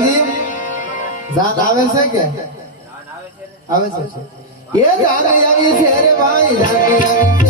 પ્રધાનજી જાન આવે છે કે આવે છે એ જાન આવી છે રે ભાઈ જાન આવી છે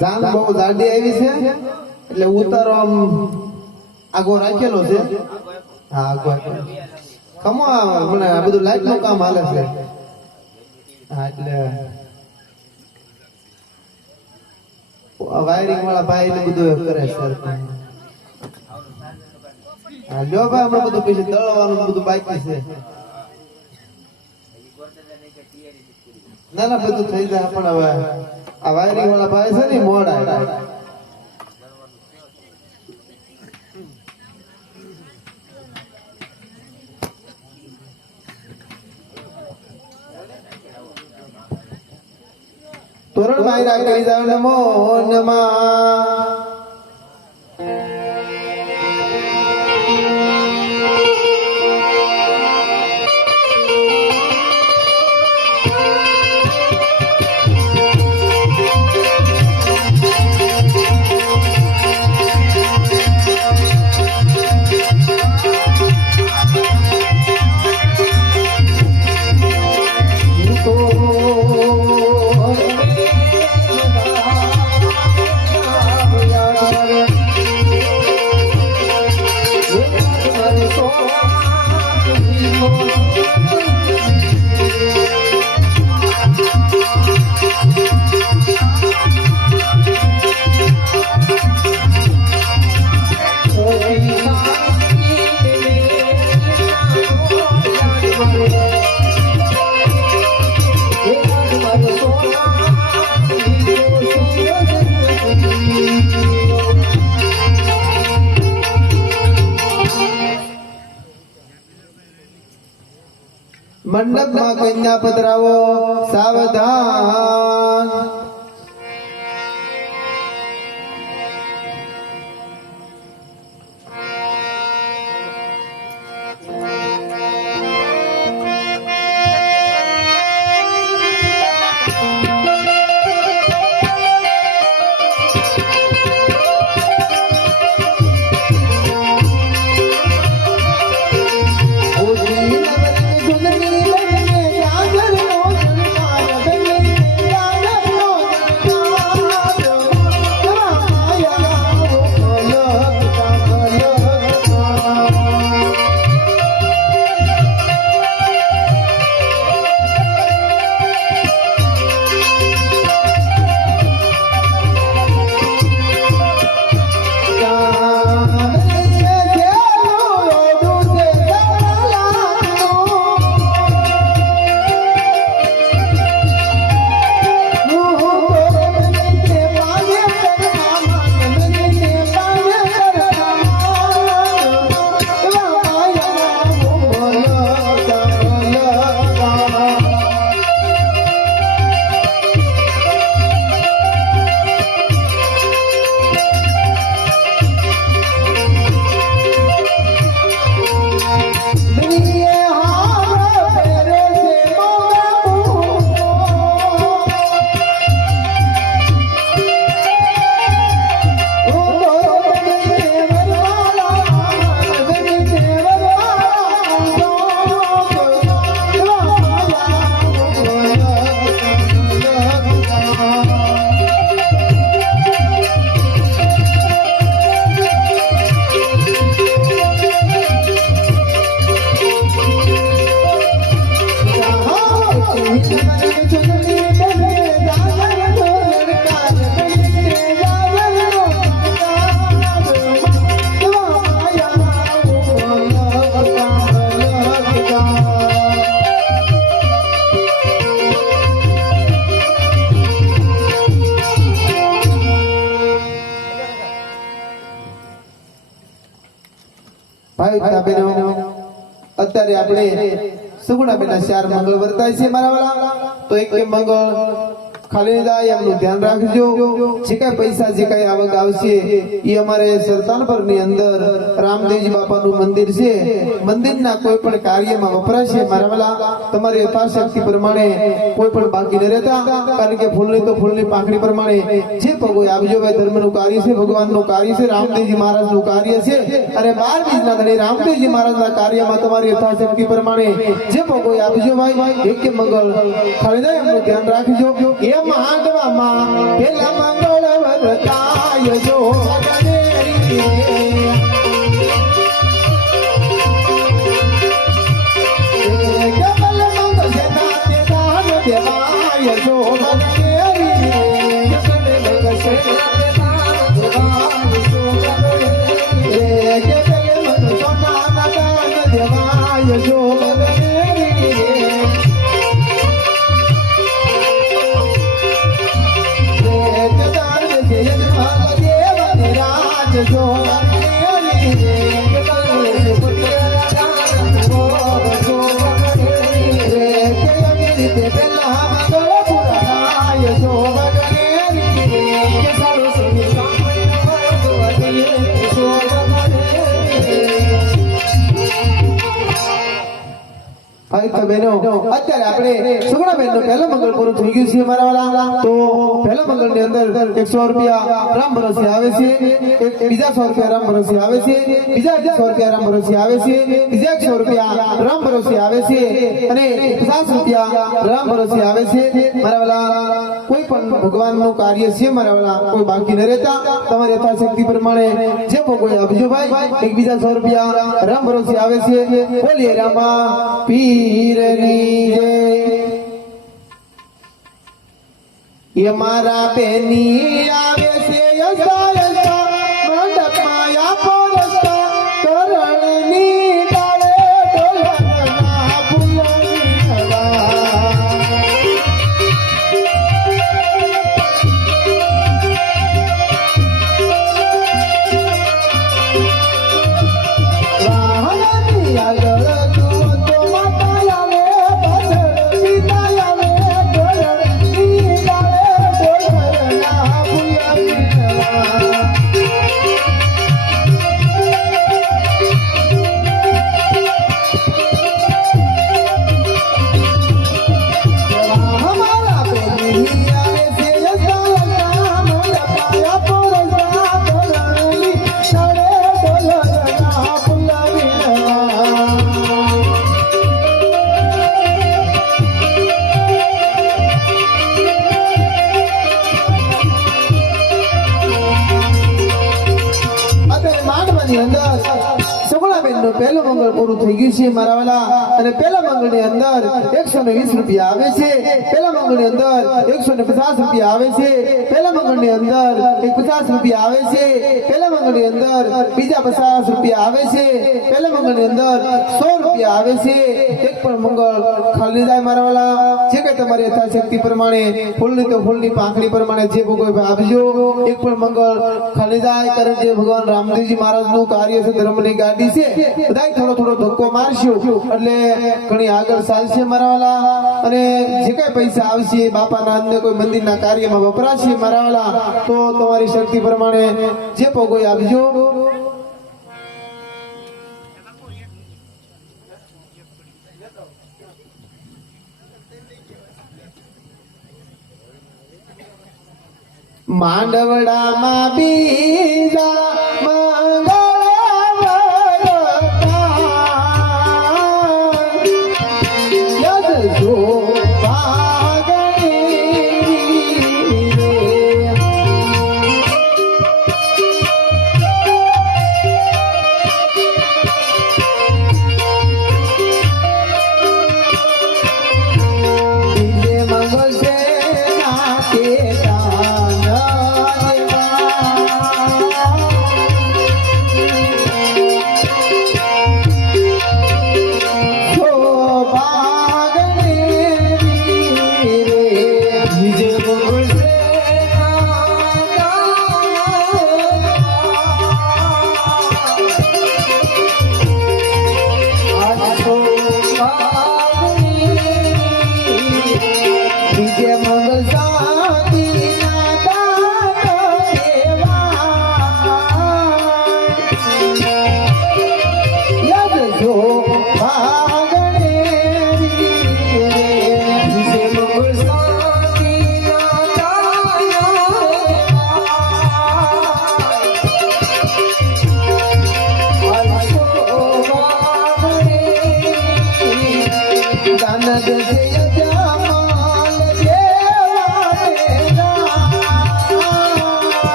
જાન બહુ જાડી આવી છે એટલે ઉતારો આમ આગો રાખેલો છે હા આગો ખમો મને આ બધું લાઈટ નું કામ હાલે છે હા એટલે વાયરિંગ વાળા ભાઈ ને બધું કરે છે હા જો ભાઈ હમણાં બધું પછી દળવાનું બધું બાકી છે ના ના બધું થઈ જાય પણ હવે આ વાયરિંગ વાળા ભાઈ છે ને મોડા તોરણ માયરા કરી જાવ નમો નમઃ મંડપ માં કન્યા પધરાવો સાવધાન ભાઈ બહેનો અત્યારે આપણે સુગુણાબેનના 4 મંગળ વર્તાય છે મારા વાલા તો એક મંગળ ખાલી જાય એમનું ધ્યાન રાખજો જે કઈ પૈસા જે કઈ આવક આવશે એ અમારે સરતાનપર ની અંદર રામદેવજી બાપાનું મંદિર છે મંદિરના કોઈ પણ કાર્યમાં વપરાશે મારા વાલા તમારી યથાશક્તિ પ્રમાણે કોઈ પણ બાકી ન રહેતા કારણ કે ફૂલની તો ફૂલની પાંખડી પ્રમાણે જે ભગોય આપજો ભાઈ ધર્મનું કાર્ય છે ભગવાનનું કાર્ય છે રામદેવજી મહારાજનું કાર્ય છે અને 12 બીજના ઘડી રામદેવજી મહારાજના કાર્યમાં તમારી યથાશક્તિ પ્રમાણે જે ભગોય આપજો ભાઈ એક મંગળ ખાલી જાય એમનું ધ્યાન રાખજો માંડવામાં પેલા મંગળ વર્તાય જો અત્યારે આપણે સુગુણાબેન નો પહેલો મંગળ પૂરું થઈ ગયું છે મારા વાલા તો પહેલા મંગળ ની અંદર 100 રૂપિયા રામ ભરોસે આવે છે બીજા 100 રૂપિયા રામ ભરોસે આવે છે બીજા 100 રૂપિયા રામ ભરોસે આવે છે બીજા 100 રૂપિયા રામ ભરોસે આવે છે અને 50 રૂપિયા રામ ભરોસે આવે છે મારા વાલા કોઈ પણ ભગવાનનું કાર્ય છે મારા વાલા કોઈ બાકી ન રહેતા તમારી યથાશક્તિ પ્રમાણે જે ભોગવે આપજો ભાઈ એકબીજા 100 રૂપિયા રામ ભરોસે આવે છે બોલીએ રામા પીરની જય મારા બેની આવે છે યસા યસા મંડપમાં આપો રસ્તા કરણની ડાળે ઢોલકના ફૂલની હવા વાહનની આગળ પહેલો મંગળ પૂરું થઈ ગયું છે મારા વાલા અને પહેલા મંગળ ની અંદર 120 રૂપિયા આવે છે પહેલા મંગળ ની અંદર 150 રૂપિયા આવે છે પહેલા મંગળ ની અંદર 50 રૂપિયા આવે છે પહેલા મંગળ ની અંદર બીજા 50 રૂપિયા આવે છે પહેલા મંગળ ની અંદર 100 રૂપિયા આવે છે એક પણ મંગળ ખાલી જાય મારા વાલા જે કે તમારી યથાશક્તિ પ્રમાણે ફૂલની તો ફૂલની પાંખડી પ્રમાણે જે ભોગવે આપજો એક પણ મંગળ ખાલી જાય કારણ કે ભગવાન રામદેવજી મહારાજ નું કાર્ય છે ધર્મની ગાડી છે બધા થોડો થોડો ધક્કો મારશું એટલે ઘણી આગળ ચાલશે મારા વાલા અને જે કઈ પૈસા આવશે બાપાના અન્ય કોઈ મંદિરના કાર્યમાં વપરાશે મારા વાલા તો તમારી શક્તિ પ્રમાણે જે ભોગવે આપજો માંડવડામાં બીજા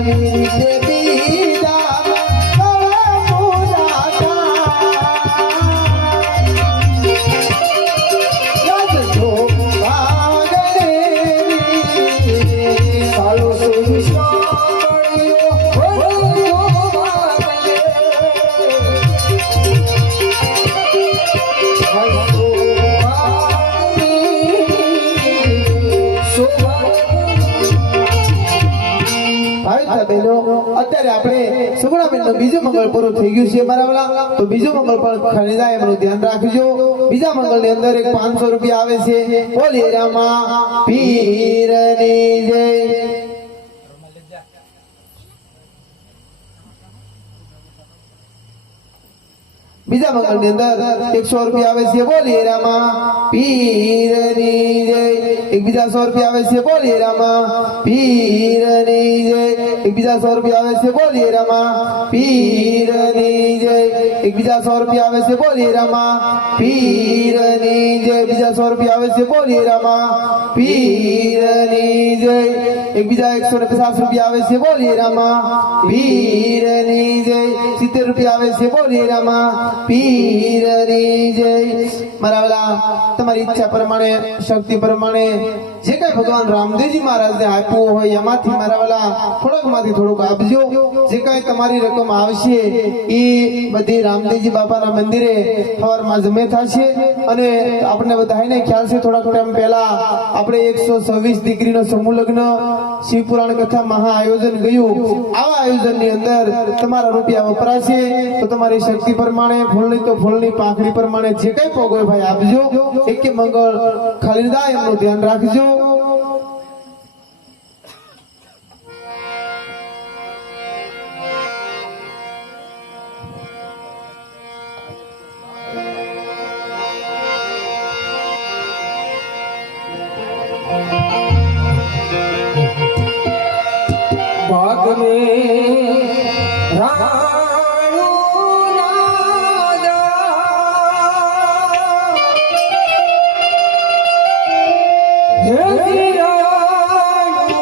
આવી રીતે બીજા પૂરા સાલો અત્યારે આપણે સુગુણાબેન નું બીજું મંગળ પૂરું થઈ ગયું છે બરાબર તો બીજું મંગળ પણ ખરી જાય એમનું ધ્યાન રાખજો બીજા મંગળ ની અંદર એક 500 રૂપિયા આવે છે બોલી રામા પીરની જય બીજા મંગળ ની અંદર 100 રૂપિયા આવે છે બોલી રામા પીરની જય એક બીજા 100 રૂપિયા આવે છે બોલી રામા પીરની જય એક બીજા 100 રૂપિયા આવે છે બોલી રામા પીરની જય એક બીજા 100 રૂપિયા આવે છે બોલી રામા પીરની જય બીજા 100 રૂપિયા આવે છે બોલી રામા પીરની જય એક બીજા 150 રૂપિયા આવે છે બોલી રામા પીરની જય 70 રૂપિયા આવે છે બોલી રામા પીરની જય મારા વાલા તમારી ઈચ્છા પ્રમાણે શક્તિ પ્રમાણે જે કઈ ભગવાન રામદેવજી મહારાજને આપ્યું હોય એમાંથી મારા વાલા થોડોક આપજો જે કઈ તમારી રકમ આવશે એ બધી રામદેવજી બાપાના મંદિરે સવારમાં જમે થશે અને આપણે બધાને ખ્યાલ છે થોડાક ટાઈમ પહેલા આપણે 126 દીકરીનો સમૂહ લગ્ન શિવપુરાણ કથા મહા આયોજન ગયું આવા આયોજનની અંદર તમારા રૂપિયા વપરાશે તો તમારી શક્તિ પ્રમાણે ફૂલની તો ફૂલની પાંખડી પ્રમાણે જે કઈ પોગોય ભાઈ આપજો એક મંગળ ખાલી ના એમનું ધ્યાન રાખજો बाग में राणू नादा जगी राणू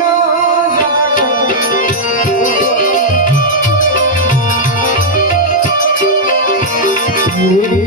नादा मेरी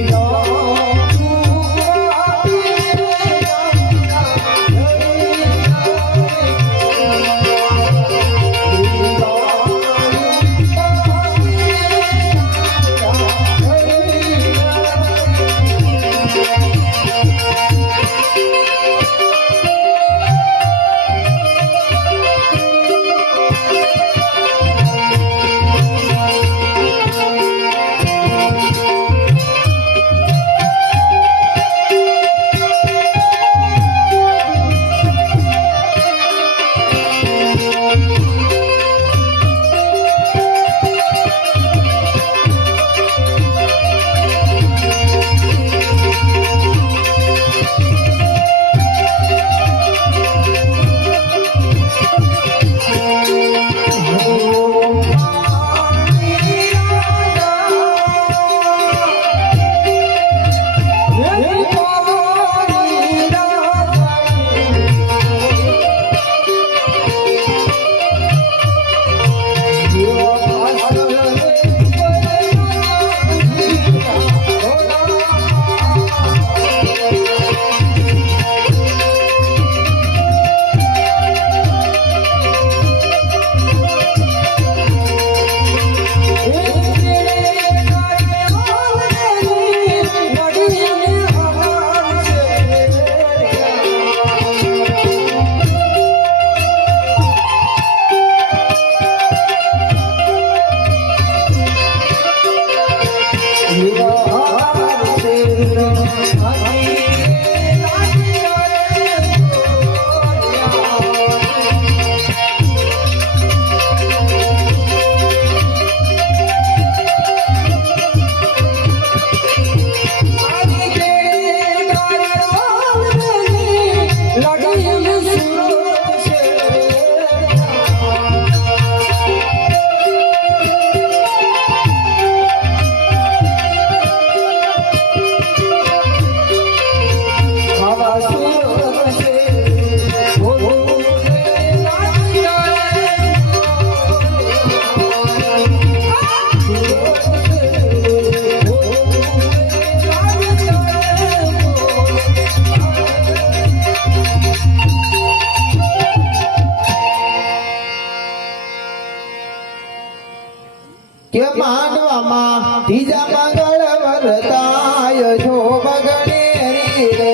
કે માંડવામાં ત્રીજા મંગળ વરતાય જો બગડેરી રે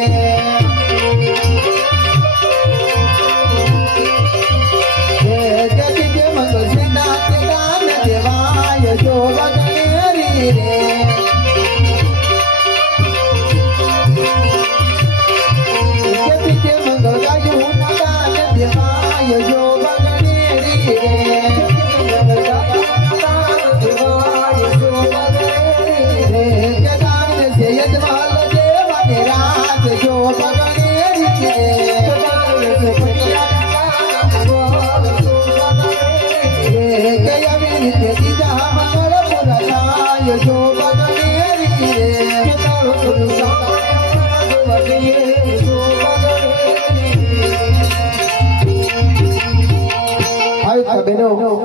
જતી જે મંગળ છે ના તે દાન દેવાય જો બગડેરી રે જતી જે મંગળ ગાયું ના દાન દેવાય જો બગડેરી રે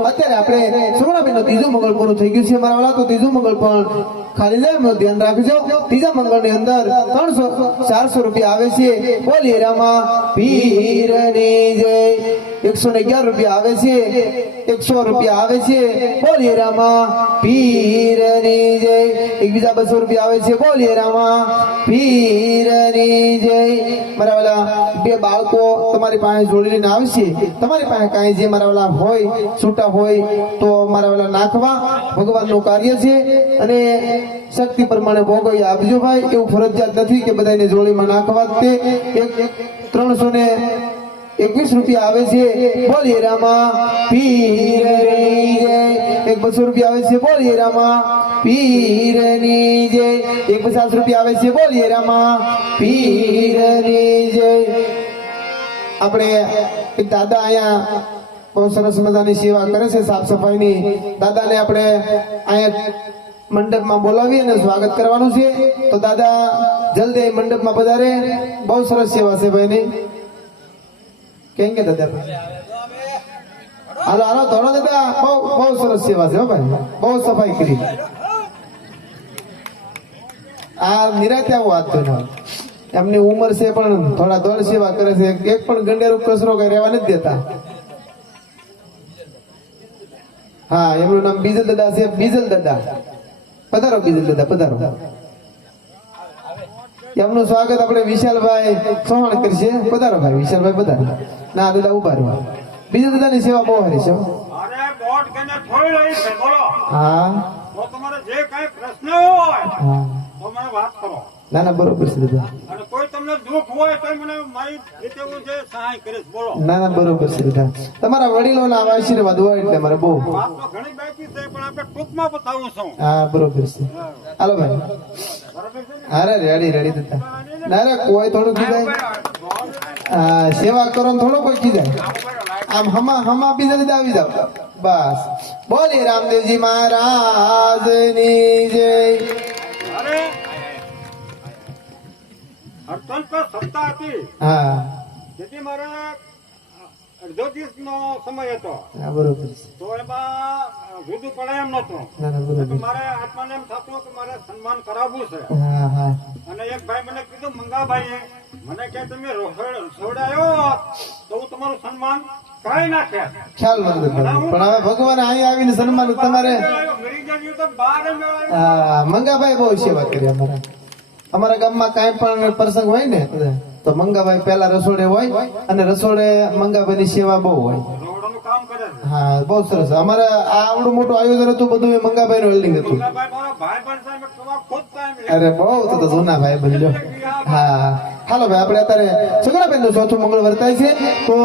અત્યારે આપણે સુવર્ણાબેનનો ત્રીજું મંગળ પૂરું થઈ ગયું છે મારા વાળા તો ત્રીજું મંગળ પણ ખાલી જાય એમનું ધ્યાન રાખજો ત્રીજા મંગળ ની અંદર 300-400 રૂપિયા આવે છે બોલીએ રામા પીરની જય 111 રૂપિયા આવે છે 100 રૂપિયા આવે છે બોલીએ રામા પીરની જય એકબીજા 200 રૂપિયા આવે છે બોલીએ રામા પીરની જય મારા વાળા બે બાળકો તમારી પાસે જોડી લઈને આવશે તમારી પાસે કાંઈ જે મારા વાળા હોય છૂટા હોય તો મારા વાળા નાખવા ભગવાનનું કાર્ય છે અને શક્તિ પ્રમાણે ભોગવી આપજો ભાઈ એવું ફરજિયાત નથી કે બધાને જોડીમાં નાખવા તે 321 રૂપિયા આવે છે બોલીએ રામા પીરની જય 200 રૂપિયા આવે છે બોલીએ રામા પીરની જય 50 રૂપિયા આવે છે બોલીએ રામા પીરની જય આપણે એક દાદા અહીંયા બહુ સરસ મજાની સેવા કરે છે સાફ સફાઈની દાદાને આપણે અહીંયા મંડપમાં બોલાવી અને સ્વાગત કરવાનું છે તો દાદા જલ્દી મંડપમાં પધારે બહુ સરસ સેવા છે ભાઈની કેમ કે દાદા હાલો હાલો ધોળો દાદા બહુ સરસ સેવા છે હો ભાઈ બહુ સફાઈ કરી આ નિરાતે આવું વાત તો એમની ઉંમર છે પણ થોડા દોડ સેવા કરે છે એક પણ ગંડેરો કચરો કઈ રહેવા નથી દેતા હા એમનું નામ બીજલ દાદા છે બીજલ દાદા પધારો બીજલ દાદા પધારો એમનું સ્વાગત આપણે વિશાલભાઈ ચૌહાણ કરશે પધારો ભાઈ વિશાલભાઈ પધારો ના દાદા ઉભા રહો બીજલ દાદાની સેવા બહુ સારી છે હા તમારે જે કઈ પ્રશ્ન હોય હા તો મને વાત કરો ના ના બરોબર છે દાદા અને કોઈ તમને દુઃખ હોય તો મને મારી રીતે હું જે સહાય કરીશ બોલો ના ના બરોબર છે દાદા તમારા વડીલોના આશીર્વાદ હોય એટલે મારે બહુ વાત તો ઘણી બાકી છે પણ આપણે ટૂંકમાં બતાવું છું હા બરોબર છે હાલો ભાઈ બરાબર છે ને? અરે રેડી રેડી દાદા ના રે કોઈ થોડું કીધાય હા સેવા કરો ને થોડો કોઈ કીધાય આમ હમા બીજા દાદા આવી જાવ બસ બોલી રામદેવજી મહારાજની જય અરે અડચણ પર સત્તા હતી હા જેથી મારે અડધો દિવસનો સમય હતો હા બરોબર છે તો એમાં જુદું પડે એમ નતું ના ના બરોબર એટલે મારે આત્માને એમ થતું કે મારે સન્માન કરાવવું છે હા હા અને એક ભાઈ મને કીધું મંગાભાઈએ મને કે તમે રસોડાયો તો હું તમારું સન્માન કરાવી નાખે ખ્યાલ નથી પણ હવે ભગવાન અહીંયા આવીને સન્માન તમારે હા મંગાભાઈ બહુ સેવા કરી અમારા ગામમાં કાંઈ પણ પ્રસંગ હોય ને તો મંગાભાઈ પહેલા રસોડે હોય અને રસોડે મંગાભાઈની સેવા બહુ હોય હા બહુ સરસ અમારે આ આવડું મોટું આયોજન હતું બધું એ મંગાભાઈ નું હોલ્ડિંગ હતું અરે બહુ તો જૂના ભાઈ બનજો હા હાલો ભાઈ આપણે અત્યારે સુગરાબેન નું ચોથું મંગળ વર્તાય છે તો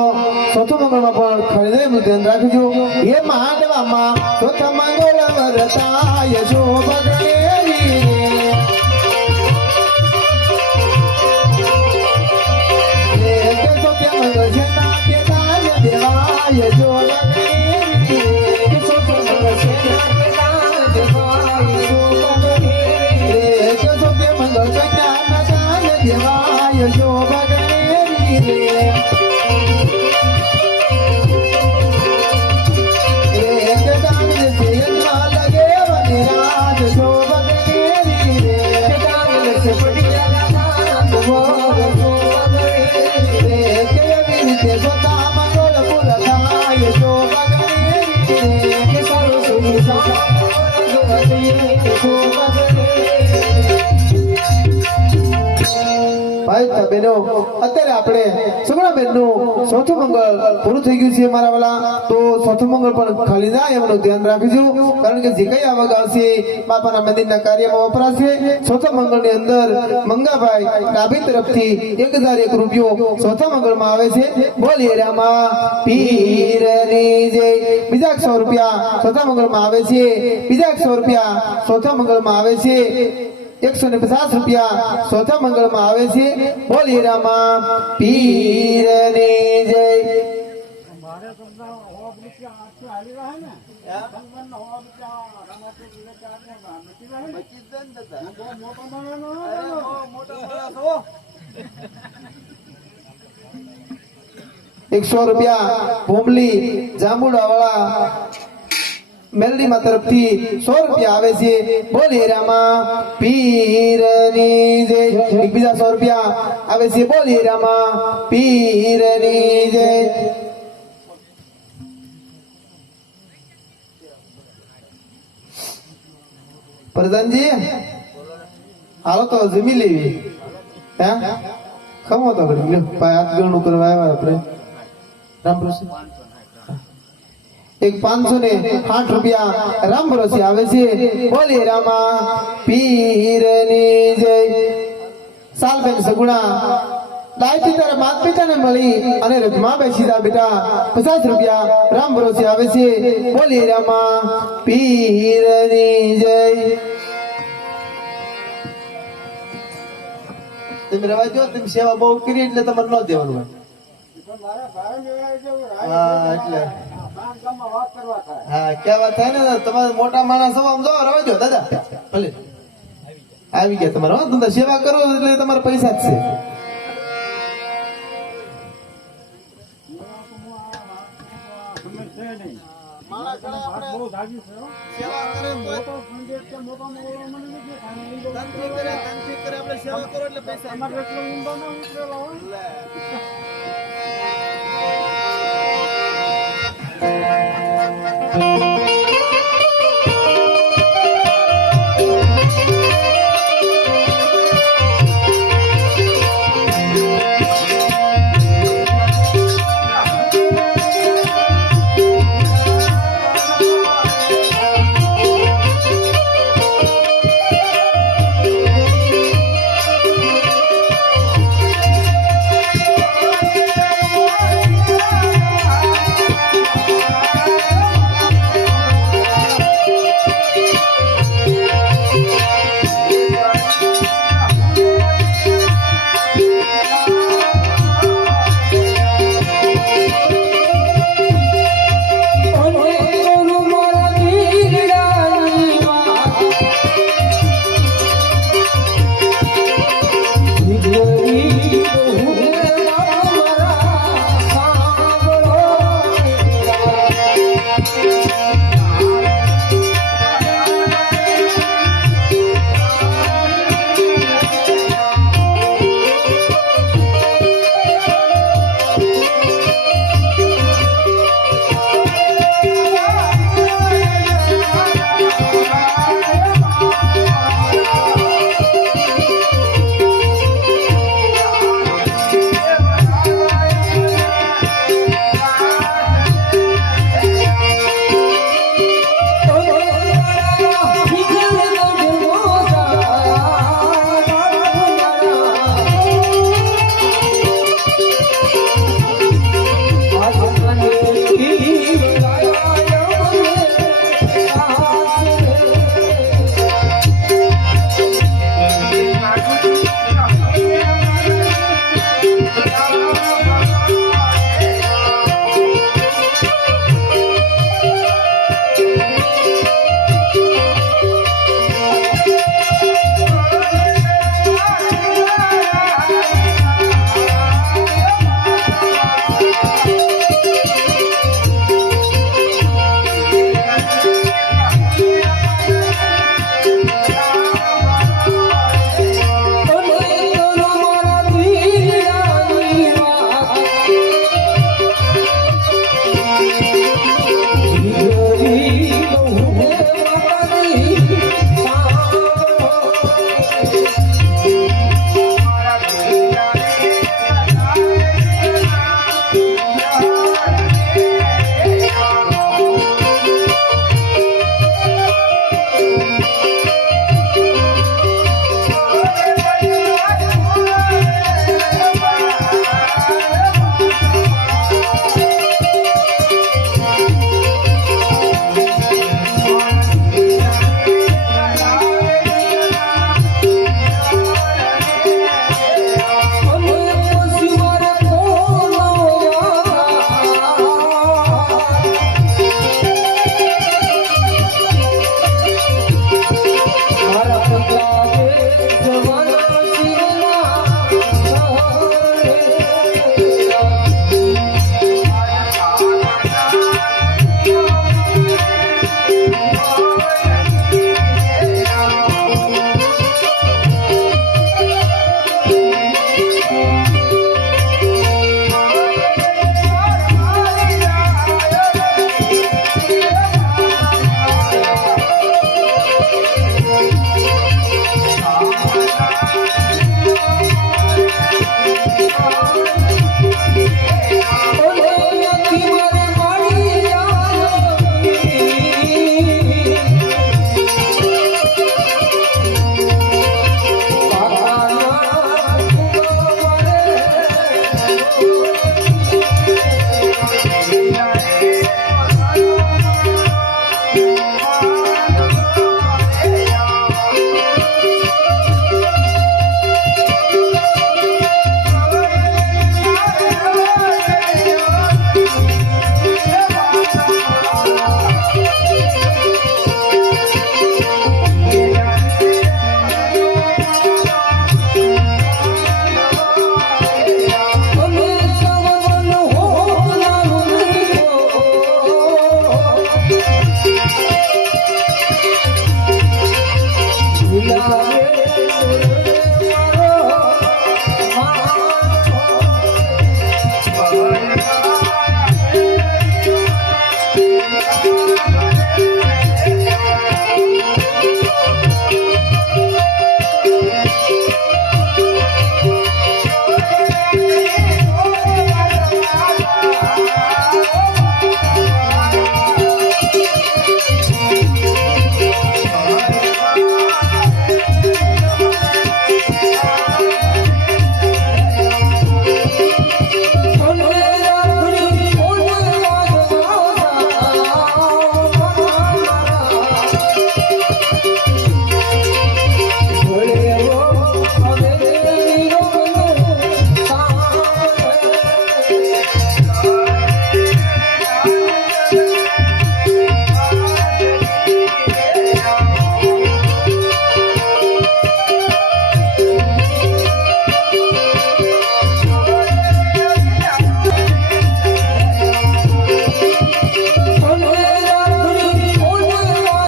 ચોથું મંગળમાં પણ ખરીદે નું ધ્યાન રાખજો એ માંડવામાં ચોથા મંગળ વર્તાય જો બગડેલી દેવાય જો દેવાય જો ભાઈ બહેનો અત્યારે આપણે સગુણા બેનનું ચોથું મંગળ પૂરું થઈ ગયું છે મારા વાલા. તો ચોથું મંગળ પણ ખાલી ના એમનું ધ્યાન રાખજો, કારણ કે જે કઈ આવક આવશે બાપાના મંદિરના કાર્યમાં વપરાશે. ચોથા મંગળની અંદર મંગાભાઈ ડાબી તરફથી 1001 રૂપિયો ચોથા મંગળમાં આવે છે. બોલીએ રામા પીરની જય. બીજા 100 રૂપિયા ચોથા મંગળમાં આવે છે. બીજા 100 રૂપિયા ચોથા મંગળમાં આવે છે. 150 રૂપિયા ચોથા મંગળમાં આવે છે. બોલી રામા પીરની જય. ₹100 ભૂમલી જાંબુડા વાળા મેલડીમાં તરફથી 100 રૂપિયા આવે છે. બોલી રામા પીરની જય. બીજા 100 રૂપિયા આવે છે. બોલી રામા પીરની જય. પ્રધાનજી હાલો તો જમી લેવી. હે ખમો તો ઘડી લ્યો ભાઈ હાથ ગણું કરવા આવ્યા આપણે. રામ પ્રસન્ન એક 560 રૂપિયા રામ ભરોસે આવે છે. બોલી રામા પીરની જય. સાલબેન સગુણા ડાયટી તારા માત પિતાને મળી અને રથમાં બેસીતા બેટા 50 રૂપિયા રામ ભરોસે આવે છે. બોલી રામા પીરની જય. તમે રવા દો, તમે સેવા બહુ કરી એટલે તમારે ન દેવાનું હોય. હા એટલે હા ક્યાં વાત થાય ને, તમારે મોટા માણસ આમ જો રવા દો દાદા. ભલે આવી ગયા તમારે. હો તમે સેવા કરો એટલે તમારા પૈસા જ છે. સેવા કરો એટલે પૈસા